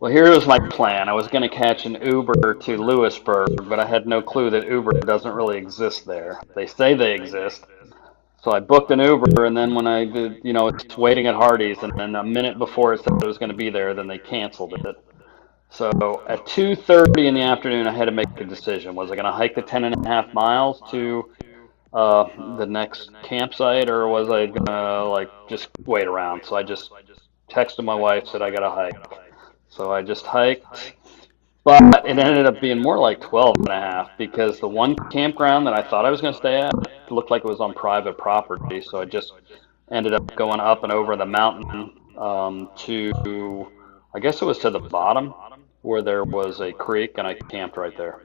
well, here was my plan. I was going to catch an Uber to Lewisburg, but I had no clue that Uber doesn't really exist there. They say they exist. So I booked an Uber, and then when I did, it's waiting at Hardee's, and then a minute before it said it was going to be there, then they canceled it. So at 2:30 in the afternoon, I had to make a decision. Was I going to hike the 10.5 miles to the next campsite, or was I going to like just wait around? So I just texted my wife, said I got to hike. So I just hiked, but it ended up being more like 12 and a half because the one campground that I thought I was going to stay at looked like it was on private property. So I just ended up going up and over the mountain to, I guess it was to the bottom where there was a creek, and I camped right there.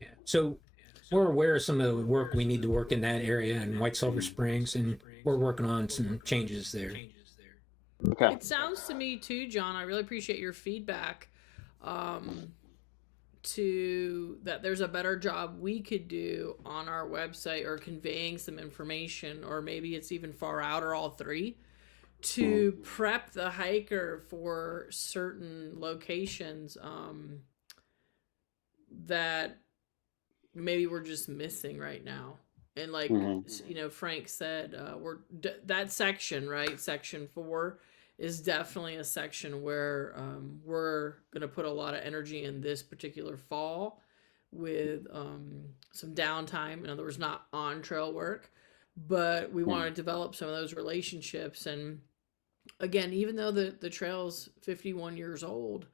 Yeah. So we're aware of some of the work we need to work in that area in White Sulphur Springs, and we're working on some changes there. Okay. It sounds to me too, John. I really appreciate your feedback. To that, there's a better job we could do on our website or conveying some information, or maybe it's even far out, or all three, to prep the hiker for certain locations that maybe we're just missing right now. And like Frank said, that section, right, section 4 is definitely a section where we're going to put a lot of energy in this particular fall with some downtime. In other words, not on trail work, but we want to develop some of those relationships. And again, even though the trail's 51 years old,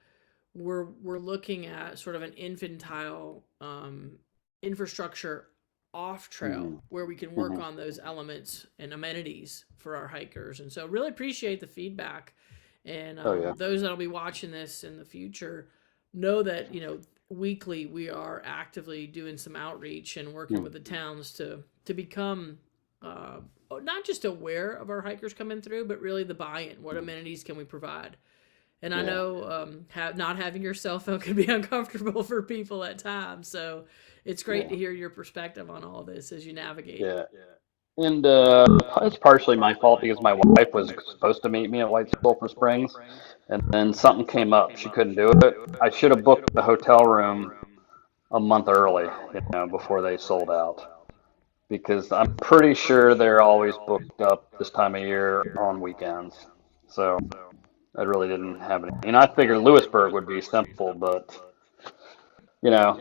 we're looking at sort of an infantile infrastructure off trail where we can work on those elements and amenities for our hikers. And so really appreciate the feedback. And those that'll be watching this in the future know that, weekly we are actively doing some outreach and working with the towns to become not just aware of our hikers coming through, but really the buy-in. What amenities can we provide? And I know not having your cell phone can be uncomfortable for people at times. So it's great to hear your perspective on all this as you navigate. Yeah. And it's partially my fault because my wife was supposed to meet me at White Sulphur Springs, and then something came up. She couldn't do it. I should have booked the hotel room a month early, before they sold out, because I'm pretty sure they're always booked up this time of year on weekends. So I really didn't have any. And I figured Lewisburg would be simple, but I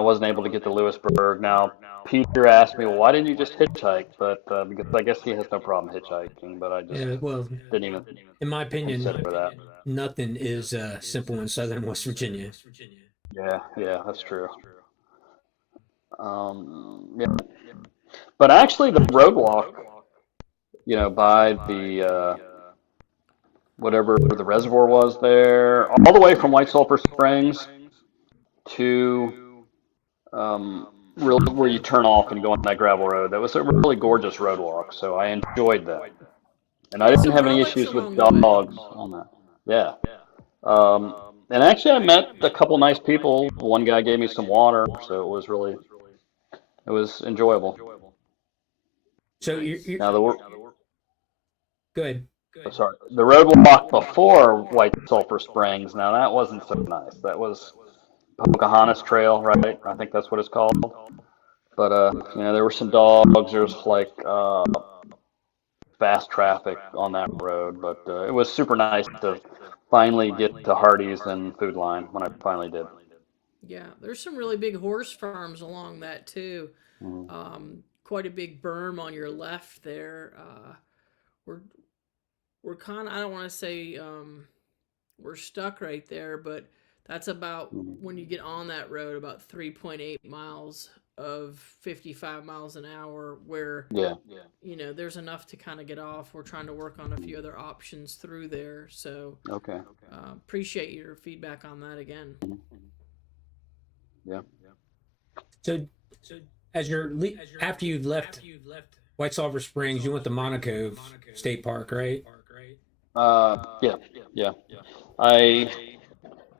wasn't able to get to Lewisburg. Now, Peter asked me, well, why didn't you just hitchhike? But because I guess he has no problem hitchhiking, but I just well, didn't even in my opinion, consider that. nothing is simple in southern West Virginia. Yeah, that's true. Yeah. But actually, the road walk, by the whatever the reservoir was there, all the way from White Sulphur Springs to really where you turn off and go on that gravel road. That was a really gorgeous road walk, so I enjoyed that. And I didn't have any issues with dogs on that. Yeah. And actually, I met a couple nice people. One guy gave me some water, so it was enjoyable. So you're Now good. sorry, the road walk before White Sulphur Springs. Now that wasn't so nice. That was Pocahontas Trail, right? I think that's what it's called. But there were some dogs. There was like fast traffic on that road, but it was super nice to finally get to Hardee's and Food Line when I finally did. Yeah, there's some really big horse farms along that too. Quite a big berm on your left there. We're kind of, I don't want to say we're stuck right there, but that's about when you get on that road, about 3.8 miles of 55 miles an hour, where there's enough to kind of get off. We're trying to work on a few other options through there, so appreciate your feedback on that again. Yeah. So after you left White Sulphur Springs, you went to Monaco State Park, right? Yeah. I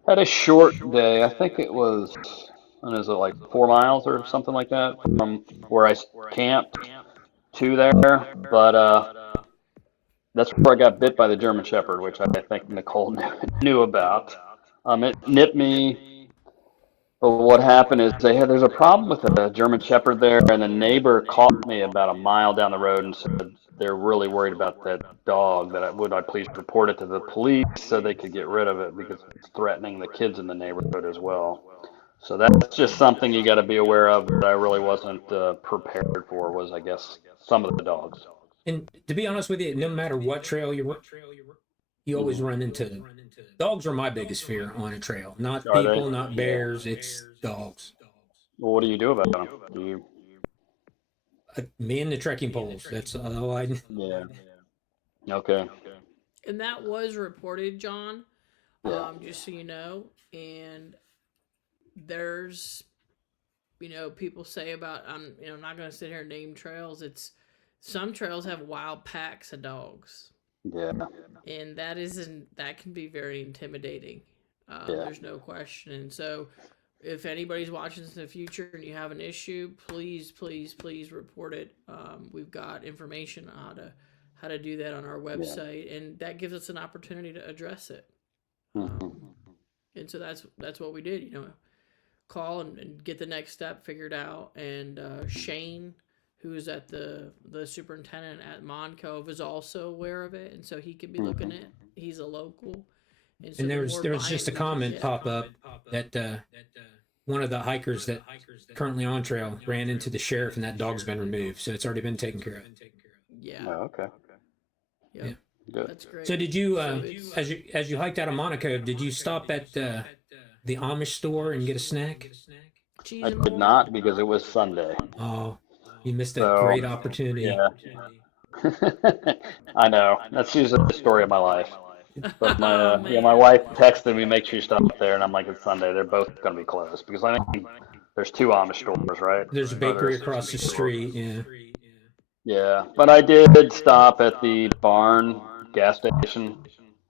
had a short day. I think it was, and is it like 4 miles or something like that from where I camped to there? But that's where I got bit by the German Shepherd, which I think Nicole knew about. It nipped me, but what happened is there's a problem with a German Shepherd there, and the neighbor caught me about a mile down the road and said they're really worried about that dog. Would I please report it to the police so they could get rid of it because it's threatening the kids in the neighborhood as well. So that's just something you got to be aware of that I really wasn't prepared for. Was, I guess, some of the dogs. And to be honest with you, no matter what trail you always run into dogs. Are my biggest fear on a trail. Not people, not bears. It's dogs. Well, what do you do about them? Do you? Me and the trekking poles. That's all I. Yeah. Okay. And that was reported, John. Just so you know, and there's, people say about, I'm not going to sit here and name trails. It's some trails have wild packs of dogs. Yeah. And that can be very intimidating. There's no question. And so if anybody's watching this in the future and you have an issue, please report it. We've got information on how to do that on our website, and that gives us an opportunity to address it. And so that's what we did. Call and get the next step figured out. And Shane, who's at the superintendent at Moncove, is also aware of it, and so he could be looking at. He's a local. And, so and there was just a comment pop up that one of the hikers that currently on trail ran into the sheriff, and that dog's been removed, so it's already been taken care of. Yeah. Oh, okay. Yeah. Good. That's great. So did you, as you hiked out of Monaco, did you stop at the Amish store and get a snack? cheese I and did more? not because it was Sunday. Oh, you missed a So, great opportunity. yeah. I know. That's usually the story of my life. But Oh my man. wife texted me, make sure you stop there, and I'm like, it's Sunday. They're both going to be closed because I think there's two Amish stores, right? There's a Or bakery there's across the street. Yeah. yeah. But I did stop at the Barn gas station.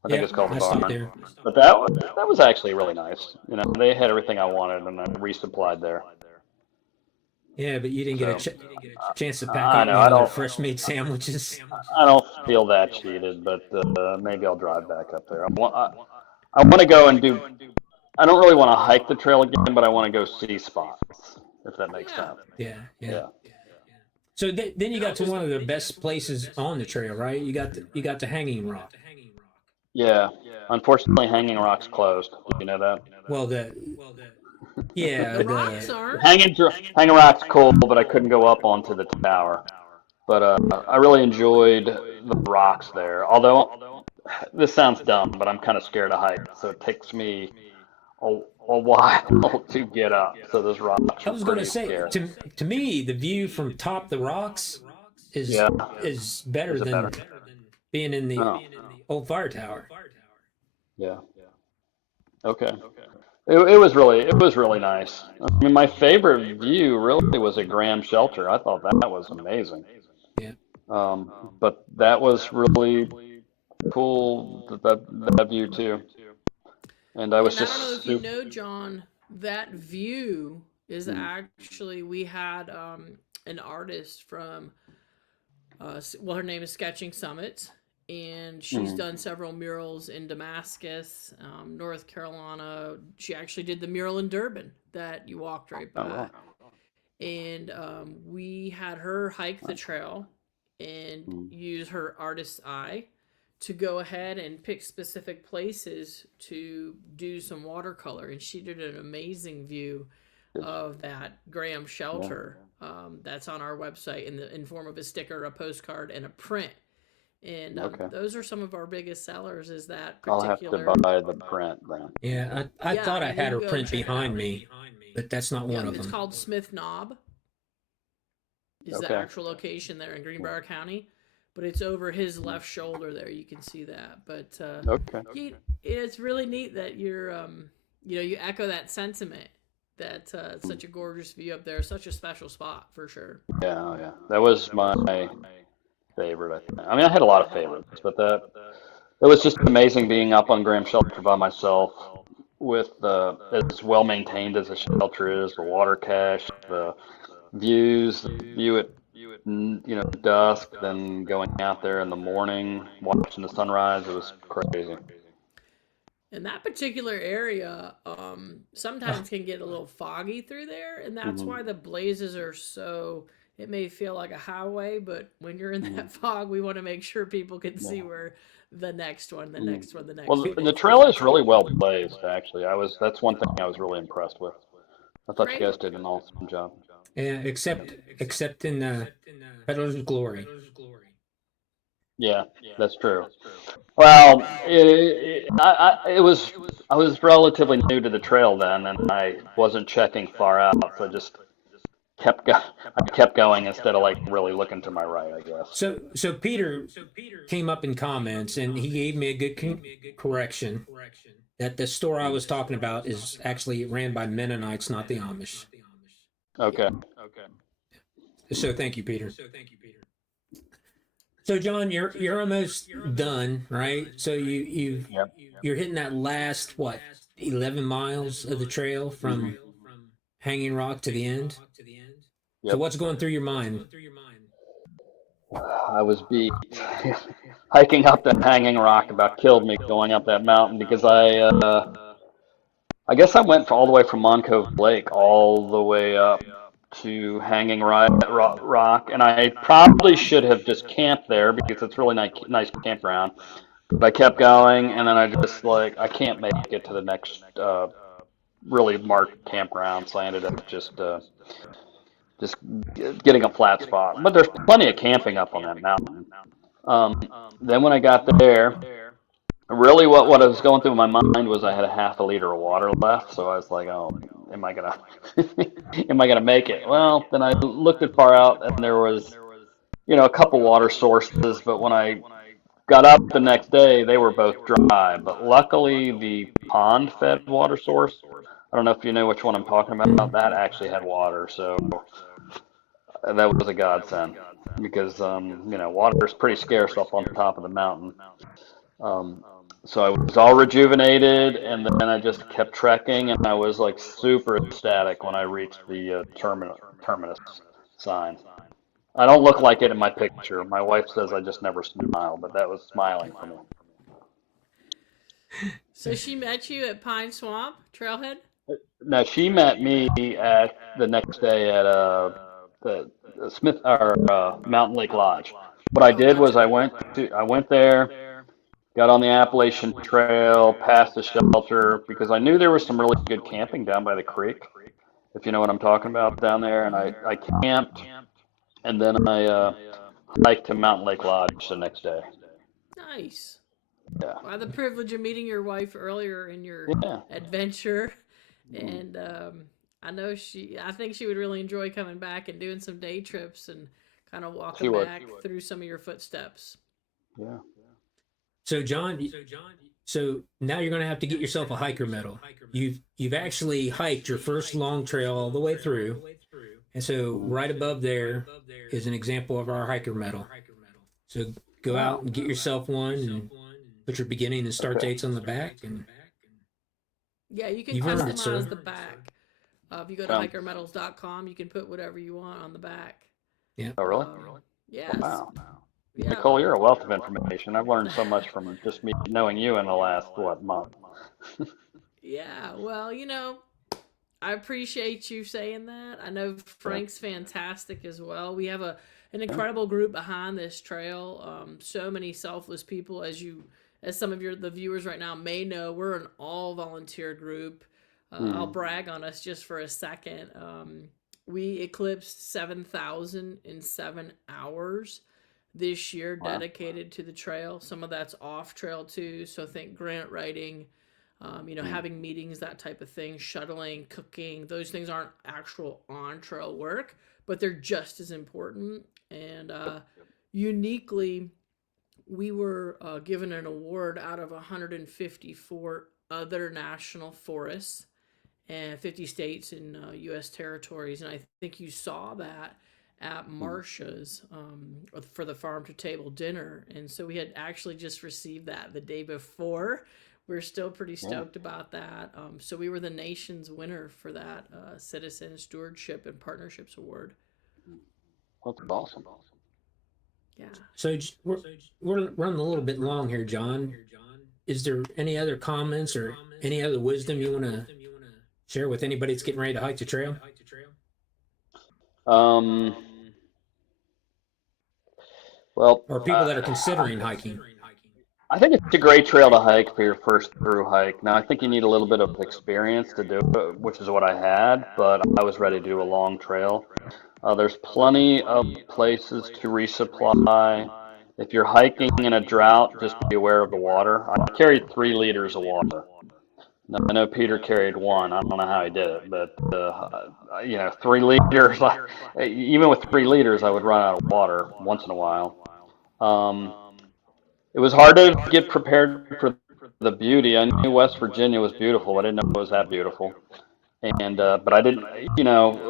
I think Yeah, it's called the I stopped Barn. there. But that was actually really nice. You know, they had everything I wanted, and I resupplied there. Yeah, but you didn't get a So chance to pack I up know any other fresh made sandwiches. I don't feel that cheated, but maybe I'll drive back up there. I want to go and do. I don't really want to hike the trail again, but I want to go see spots, if that makes Yeah. sense. Yeah, yeah. Yeah. So then you got to one of the best places on the trail, right? You got the Hanging Rock. Yeah. Unfortunately, Hanging Rock's closed. Do you know that? Well, yeah, The rocks aren't. Hanging Rock's cool, but I couldn't go up onto the tower. But I really enjoyed the rocks there. Although this sounds dumb, but I'm kind of scared to hike, so it takes me a while to get up. So those rocks I are was going to pretty say scary. to me the view from top the rocks is Yeah. is better Is it than better? being in the Oh, old fire tower. yeah. Okay. It was really nice. I mean, my favorite view really was at Graham Shelter. I thought that was amazing. Yeah. But that was really cool, that view too. And I was And I don't know just if you super. know, John, that view is Mm, actually, we had an artist from, well, her name is Sketching Summits, and she's mm. done several murals in Damascus, North Carolina. She actually did the mural in Durban that you walked right Oh, by. wow. And we had her hike the trail and Mm. use her artist's eye to go ahead and pick specific places to do some watercolor. And she did an amazing view of that Graham Yeah. shelter. That's on our website in form of a sticker, a postcard, and a print. And Okay. those are some of our biggest sellers. Is that I'll have to particular? buy the print then. Yeah, I Yeah, thought I had you her go print check it behind out. me, but that's not one Yep, of it's them. called Smith Knob. Is the Okay. actual location there in Greenbrier County, but it's over his left shoulder there. You can see that. But Okay. it's really neat that you echo that sentiment that it's Mm. such a gorgeous view up there, such a special spot for sure. Yeah, oh, yeah. That was my favorite, I think. I mean, I had a lot of favorites, but it was just amazing being up on Graham Shelter by myself with as well maintained as the shelter is, the water cache, the views, the view at dusk, then going out there in the morning, watching the sunrise. It was crazy. And that particular area Oh, sometimes can get a little foggy through there, and that's Hmm. why the blazes are so. It may feel like a highway, but when you're in Hmm. that fog, we want to make sure people can see Yeah. where the next one, the Mm. next one, the next Well, one the is. trail is really well blazed, actually. That's one thing I was really impressed with. I thought you Great. guys did an awesome job. yeah, except in Peddler's Glory. Yeah, that's true. Well, I was relatively new to the trail then, and I wasn't checking far out, so I just I kept going instead of like really looking to my right, I guess. So Peter came up in comments and he gave me a good correction that the store I was talking about is actually ran by Mennonites, not the Amish. Okay. So thank you, Peter. So John, you're almost done, right? So Yep. you're hitting that last what 11 miles of the trail Hmm. from Hanging Rock to the end. So Yep. what's going through your mind? I was beat. Hiking up that hanging rock about killed me going up that mountain because I guess I went all the way from Moncove Lake all the way up to Rock, and I probably should have just camped there because it's really nice campground. But I kept going, and then I just like I can't make it to the next really marked campground, so I ended up just getting a flat spot. But there's plenty of camping up on that mountain. Um, then when I got there, really what I was going through my mind was I had a half a liter of water left, so I was like, oh am I gonna am I gonna make it? Well, then I looked it far out, and there was, a couple water sources, but when I got up the next day, they were both dry. But luckily, the pond-fed water source, I don't know if you know which one I'm talking about, that actually had water, so that was a godsend because water is pretty scarce up on top of the mountain. Um, so I was all rejuvenated, and then I just kept trekking, and I was like super ecstatic when I reached the terminus sign. I don't look like it in my picture. My wife says I just never smile, but that was smiling for me. So she met you at Pine Swamp Trailhead? Now she met me at the next day at the Smith or Mountain Lake Lodge. What I Oh, did was gotcha. I went there, got on the Appalachian Trail, passed the shelter because I knew there was some really good camping down by the creek, if you know what I'm talking about down there. And Hmm. I camped, and then I hiked to Mountain Lake Lodge the next day. Nice. Yeah, Well, I had the privilege of meeting your wife earlier in your yeah. adventure, Mm. and I think she would really enjoy coming back and doing some day trips and kind of She walking would. back through some of your footsteps. Yeah. So John, so now you're going to have to get yourself a hiker medal. You've actually hiked your first long trail all the way through, and so Mhm. right above there is an example of our hiker medal. So go out Oh, and get yourself one and put your beginning and start okay. dates on the back, and Yeah, you can you've earned it, customize sir. the back. If you go to Um, hikermetals.com, you can put whatever you want on the back. Yeah. oh, really? Yes. Wow. Yeah. Nicole, you're a wealth of information. I've learned so much from just me knowing you in the last, what, month? Yeah. Well, I appreciate you saying that. I know Yeah. Frank's fantastic as well. We have an Yeah. incredible group behind this trail. So many selfless people, as some of the viewers right now may know. We're an all volunteer group. I'll Hmm. brag on us just for a second. We eclipsed 7,000 in 7 hours this year, Wow. dedicated to the trail. Some of that's off trail too. So think grant writing, Hmm. having meetings, that type of thing, shuttling, cooking. Those things aren't actual on trail work, but they're just as important. And uniquely, we were given an award out of 154 other national forests and 50 states and U.S. territories. And I think you saw that at Hmm. Marcia's for the farm to table dinner. And so we had actually just received that the day before. We're still pretty Yeah. stoked about that. So we were the nation's winner for that Citizen Stewardship and Partnerships Award. That's awesome. Yeah. So we're running a little bit long here, John. Is there any other comments or any other wisdom you want to share with anybody that's getting ready to hike the trail? Um, well, Or people that are considering hiking? I think it's a great trail to hike for your first through hike. Now, I think you need a little bit of experience to do it, which is what I had, but I was ready to do a long trail. There's plenty of places to resupply. If you're hiking in a drought, just be aware of the water. I carried 3 liters of water. Now, I know Peter carried one. I don't know how he did it, but 3 liters. Even with 3 liters, I would run out of water once in a while. Um, it was hard to get prepared for the beauty. I knew West Virginia was beautiful. I didn't know it was that beautiful. And but I didn't,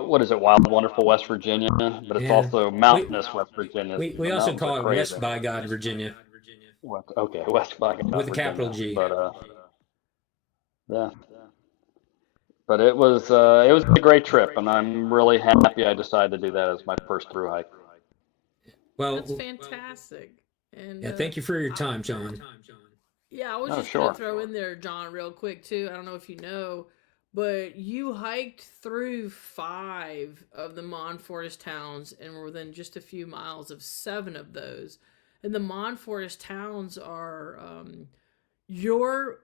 what is it? Wild, wonderful West Virginia, but it's Yeah. also We mountainous West Virginia. we The also mountains are call it crazy. West by God, Virginia, Okay, West by with God, a capital Virginia. G. But yeah, but it was a great trip, and I'm really happy I decided to do that as my first through hike. That's Well, fantastic. And yeah, thank you for your time, John. yeah, I was Oh, just going to sure. throw in there, John, real quick, too. I don't know if you know, but you hiked through 5 of the Mon Forest towns and were within just a few miles of 7 of those. And the Mon Forest towns are your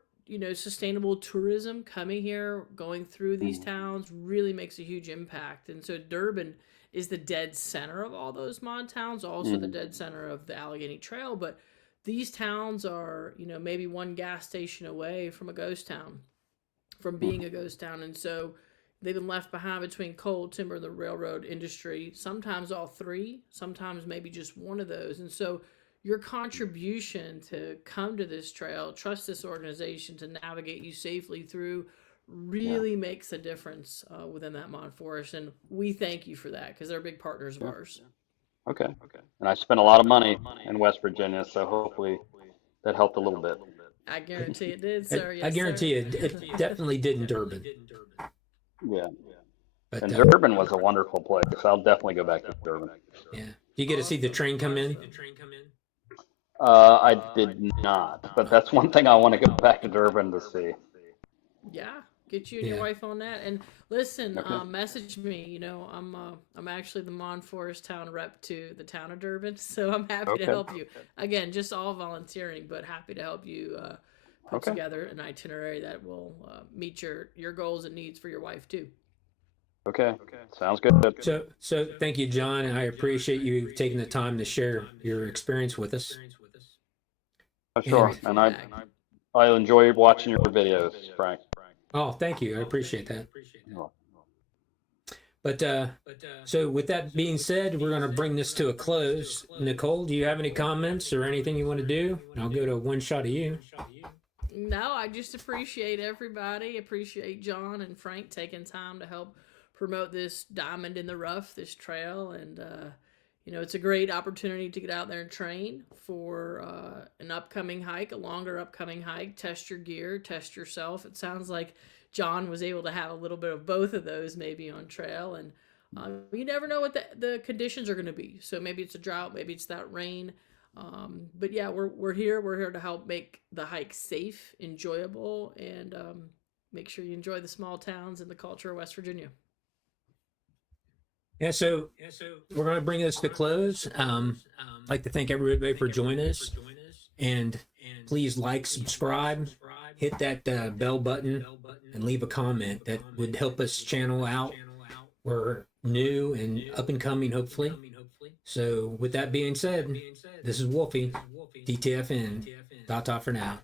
sustainable tourism coming here, going through these Mm, towns really makes a huge impact. And so Durban is the dead center of all those Mon towns, also the mm, dead center of the Allegheny Trail. But these towns are, maybe one gas station away from a ghost town, from mm, being a ghost town. And so they've been left behind between coal, timber, and the railroad industry. Sometimes all three, sometimes maybe just one of those. And so your contribution to come to this trail, trust this organization to navigate you safely through, Yeah. really makes a difference within that mod forest. And we thank you for that because they're big partners of Yeah. ours. Okay. And I spent a lot of money in West Virginia, so hopefully that helped a little bit. I guarantee it did, sir. I Yes, guarantee sir. it definitely did in Durban. Yeah. But And Durban was a wonderful place. I'll definitely go back to Durban. yeah, you get to see the train come in. I did not, but that's one thing I want to go back to Durban to see. Yeah, get you and your Yeah. wife on that. And listen, Okay. message me. You know, I'm actually the Mon Forest town rep to the town of Durban, so I'm happy to Okay. help you. Again, just all volunteering, but happy to help you put Okay. together an itinerary that will meet your goals and needs for your wife too. Okay. Sounds good. So thank you, John, and I appreciate you taking the time to share your experience with us. Sure. Great And feedback. I enjoy watching your videos, Frank. Oh, thank you. I appreciate that. Oh, But so with that being said, we're going to bring this to a close. Nicole, do you have any comments or anything you want to do? And I'll go to one shot of you. No, I just appreciate everybody. Appreciate John and Frank taking time to help promote this diamond in the rough, this trail. And, you know, it's a great opportunity to get out there and train for an upcoming hike, a longer upcoming hike. Test your gear, test yourself. It sounds like John was able to have a little bit of both of those maybe on trail. And you never know what the conditions are going to be. So maybe it's a drought, maybe it's that rain. But yeah, we're here. We're here to help make the hike safe, enjoyable, and make sure you enjoy the small towns and the culture of West Virginia. Yeah, so we're going to bring this to close. I'd like to thank everybody for joining us. And please like, subscribe, hit that bell button, and leave a comment. That would help us channel out. We're new and up and coming, hopefully. So with that being said, this is Wolfie, DTFN. Ta-ta for now.